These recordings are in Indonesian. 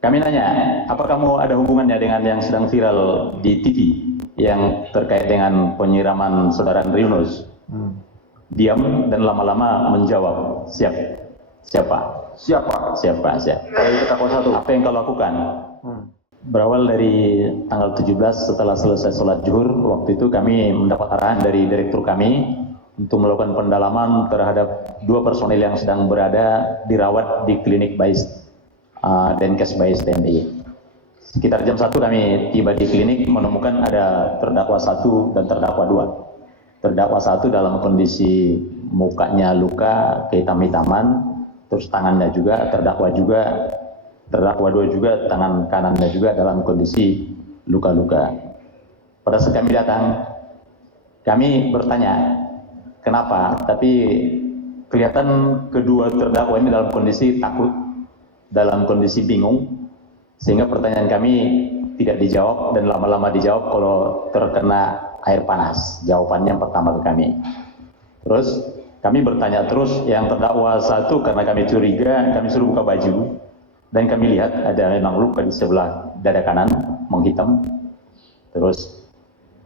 Kami nanya, apa kamu ada hubungannya dengan yang sedang viral di TV yang terkait dengan penyiraman saudara Andre Yunus? Diam dan lama-lama menjawab, siap. Siapa? Siapa? Siapa? Dari terdakwa satu. Apa yang kau lakukan? Berawal dari tanggal 17 setelah selesai sholat zuhur, waktu itu kami mendapat arahan dari direktur kami untuk melakukan pendalaman terhadap 2 personil yang sedang berada dirawat di klinik Bais Denkes Bais TNI. Sekitar jam 1 kami tiba di klinik, menemukan ada terdakwa 1 dan terdakwa 2. Terdakwa 1 dalam kondisi mukanya luka, kehitam-hitaman, terus tangannya juga, terdakwa 2 juga, tangan kanannya juga dalam kondisi luka-luka. Pada saat kami datang, kami bertanya, kenapa? Tapi kelihatan kedua terdakwa ini dalam kondisi takut, dalam kondisi bingung, sehingga pertanyaan kami tidak dijawab dan lama-lama dijawab kalau terkena air panas. Jawabannya yang pertama ke kami. Terus kami bertanya terus, yang terdakwa 1 karena kami curiga, kami suruh buka baju dan kami lihat ada memang luka di sebelah dada kanan menghitam. Terus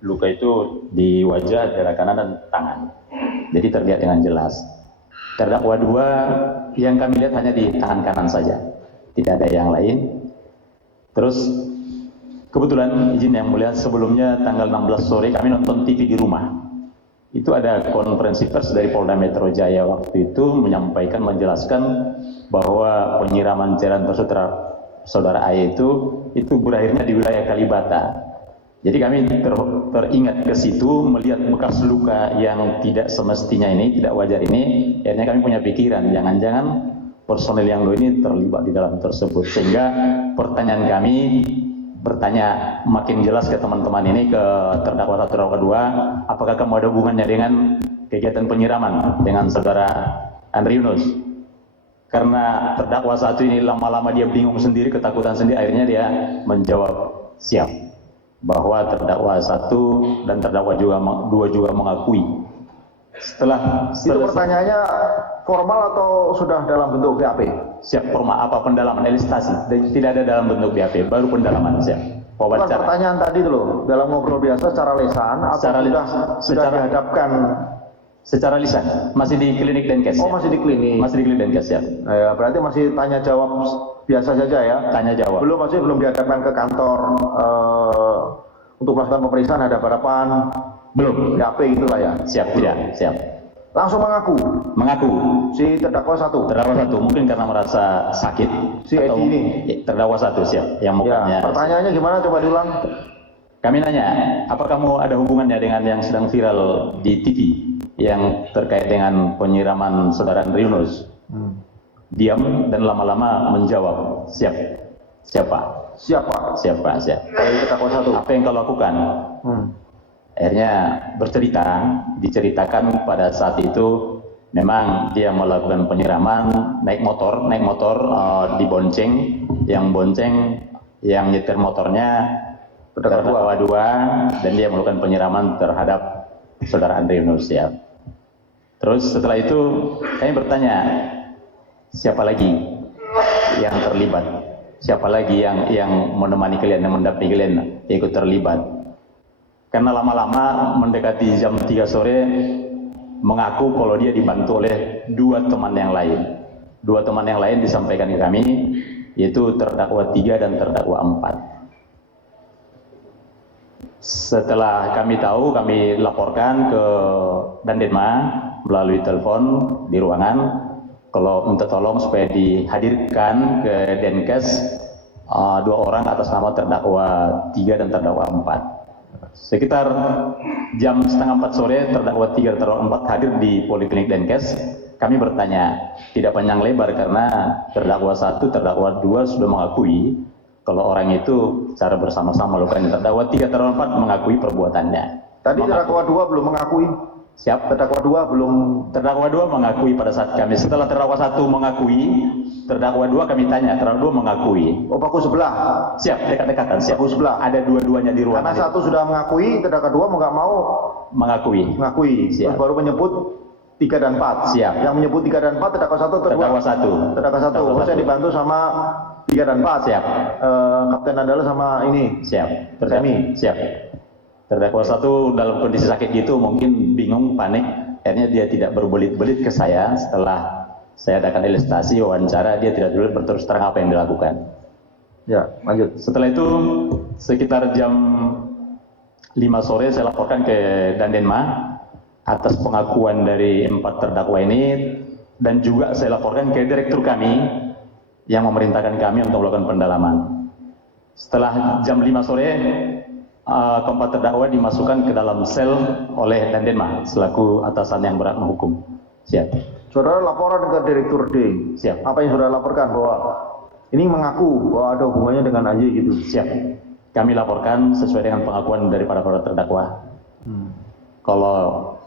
luka itu di wajah, dada kanan dan tangan. Jadi terlihat dengan jelas. Terdakwa 2 yang kami lihat hanya di tangan kanan saja, tidak ada yang lain. Terus kebetulan izin yang mulia, sebelumnya tanggal 16 sore kami nonton TV di rumah. Itu ada konferensi pers dari Polda Metro Jaya waktu itu menjelaskan bahwa penyiraman cairan saudara A itu berakhirnya di wilayah Kalibata. Jadi kami teringat ke situ, melihat bekas luka yang tidak semestinya ini, tidak wajar ini. Akhirnya kami punya pikiran, jangan-jangan personel yang ini terlibat di dalam tersebut. Sehingga pertanyaan kami bertanya makin jelas ke teman-teman ini, ke terdakwa 1, terdakwa 2, apakah kamu ada hubungannya dengan kegiatan penyiraman dengan saudara Andre Yunus? Karena terdakwa 1 ini lama-lama dia bingung sendiri, ketakutan sendiri, akhirnya dia menjawab siap, bahwa terdakwa 1 dan terdakwa 2 juga mengakui. Setelah itu pertanyaannya formal atau sudah dalam bentuk BAP? Siap, formal. Apa pendalaman, elisitasi? Tidak ada dalam bentuk BAP, baru pendalaman. Siap. Bukan pertanyaan tadi itu loh, dalam ngobrol biasa secara lisan atau sudah dihadapkan secara lisan? Masih di klinik Denkes. Oh, masih di klinik. Masih di klinik Denkes, ya. Ya, berarti masih tanya jawab biasa saja ya? Tanya jawab. Belum dihadapkan ke kantor untuk melakukan pemeriksaan, ada harapan? Belum. BAP itulah ya? Siap, tidak. Siap. Langsung mengaku? Mengaku. Si terdakwa 1? Terdakwa 1, mungkin karena merasa sakit. Si Edi ini? Terdakwa 1, siap. Yang mukanya. Ya, pertanyaannya gimana? Coba diulang. Kami nanya, apa kamu ada hubungannya dengan yang sedang viral di TV yang terkait dengan penyiraman saudara Andre Yunus? Diam dan lama-lama menjawab, siap. Siapa? Siapa? Dari terdakwa 1. Apa yang kau lakukan? Akhirnya diceritakan pada saat itu memang dia melakukan penyiraman naik motor dibonceng, yang nyetir motornya terdakwa 2 dan dia melakukan penyiraman terhadap saudara Andre Yunus, ya. Terus setelah itu kami bertanya, siapa lagi yang terlibat? Siapa lagi yang menemani kalian, yang mendampingi kalian ikut terlibat? Karena lama-lama mendekati jam 3 sore mengaku kalau dia dibantu oleh 2 teman yang lain. 2 teman yang lain disampaikan ke kami, yaitu terdakwa 3 dan terdakwa 4. Setelah kami tahu, kami laporkan ke Dandenma melalui telepon di ruangan, kalau minta tolong supaya dihadirkan ke Denkes 2 orang atas nama terdakwa 3 dan terdakwa 4. Sekitar jam setengah 4 sore, terdakwa 3 dan terdakwa 4 hadir di Poliklinik Denkes. Kami bertanya, tidak panjang lebar karena terdakwa 1, terdakwa 2 sudah mengakui kalau orang itu secara bersama-sama melakukan. Terdakwa 3, terdakwa 4 mengakui perbuatannya. Tadi terdakwa 2 belum mengakui? Siap. Terdakwa 2 belum? Terdakwa 2 mengakui pada saat kami. Setelah terdakwa 1 mengakui, terdakwa 2 kami tanya, terdakwa 2 mengakui. Oh, baku sebelah? Siap, dekat-dekatan. Siap. Baku sebelah? Ada dua-duanya di ruangan. Karena 1 sudah mengakui, terdakwa 2 mau nggak mau? Mengakui. Terus baru menyebut 3 dan 4? Siap. Yang menyebut 3 dan 4 terdakwa 1 atau 2? Terdakwa 1. Terdakwa 1. Oh, saya dibantu sama 3 dan 4. Siap. Kapten Andala sama ini. Siap. Semi. Siap. Terdakwa satu dalam kondisi sakit gitu mungkin bingung, panik. Akhirnya dia tidak berbelit-belit ke saya. Setelah saya adakan elustrasi wawancara, dia tidak dulu berterus terang apa yang dilakukan. Ya, lanjut. Setelah itu sekitar jam 5 sore saya laporkan ke Dandenma atas pengakuan dari 4 terdakwa ini, dan juga saya laporkan ke direktur kami yang memerintahkan kami untuk melakukan pendalaman. Setelah jam 5 sore, keempat terdakwa dimasukkan ke dalam sel oleh Dandenma selaku atasan yang berat menghukum. Siap. Saudara laporan ke Direktur D. Siap. Apa yang saudara laporkan bahwa ini mengaku bahwa ada hubungannya dengan AJ gitu. Siap. Kami laporkan sesuai dengan pengakuan dari para terdakwa. Kalau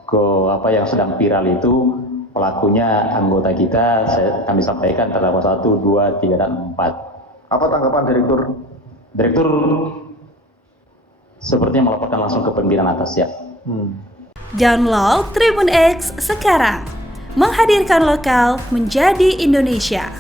ke apa yang sedang viral itu pelakunya anggota kita, kami sampaikan terdakwa 1, 2, 3, dan 4. Apa tanggapan Direktur? Direktur sepertinya melaporkan langsung ke pimpinan atas, ya. Download Tribun X sekarang, menghadirkan lokal menjadi Indonesia.